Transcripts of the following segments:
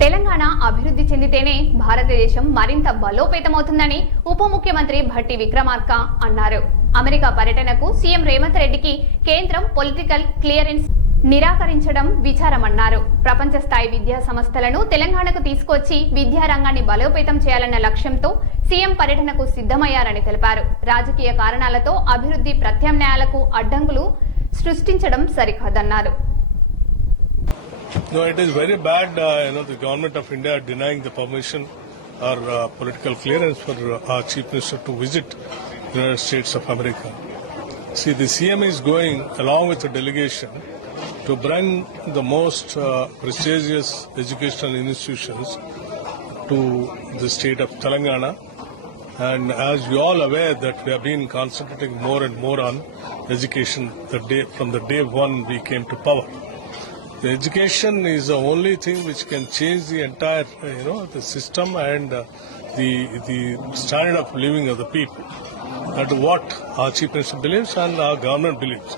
తెలంగాణ అభివృద్ధి చెందితేనే భారతదేశం మరింత బలోపేతమవుతుందని ఉప ముఖ్యమంత్రి భట్టి విక్రమార్క అన్నారు. అమెరికా పర్యటనకు సీఎం రేవంత్ రెడ్డికి కేంద్రం పొలిటికల్ క్లియరెన్స్ నిరాకరించడం విచారమన్నారు. ప్రపంచ స్థాయి విద్యా సంస్థలను తెలంగాణకు తీసుకొచ్చి విద్యారంగాన్ని బలోపేతం చేయాలన్న లక్ష్యంతో సీఎం పర్యటనకు సిద్ధమయ్యారని తెలిపారు. రాజకీయ కారణాలతో అభివృద్ధి ప్రత్యామ్నాయాలకు అడ్డంకులు సృష్టించడం సరికాదన్నారు. No, it is very bad, the government of India denying the permission or political clearance for our Chief Minister to visit the United States of America. See, the CM is going along with a delegation to bring the most prestigious educational institutions to the state of Telangana. And as you all aware that we have been concentrating more and more on education from the day one we came to power. The education is the only thing which can change the entire, the system and the standard of living of the people. That is what our Chief Minister believes and our government believes.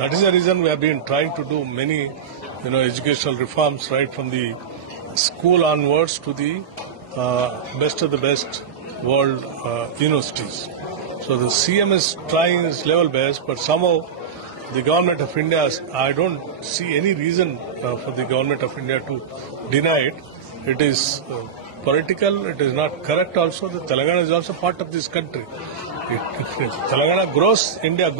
That is the reason we have been trying to do many, educational reforms right from the school onwards to the best of the best world universities. So the CM is trying his level best, but somehow the government of India, I don't see any reason for the government of India to deny it. It is political, it is not correct also. The Telangana is also part of this country. If Telangana grows, India grows.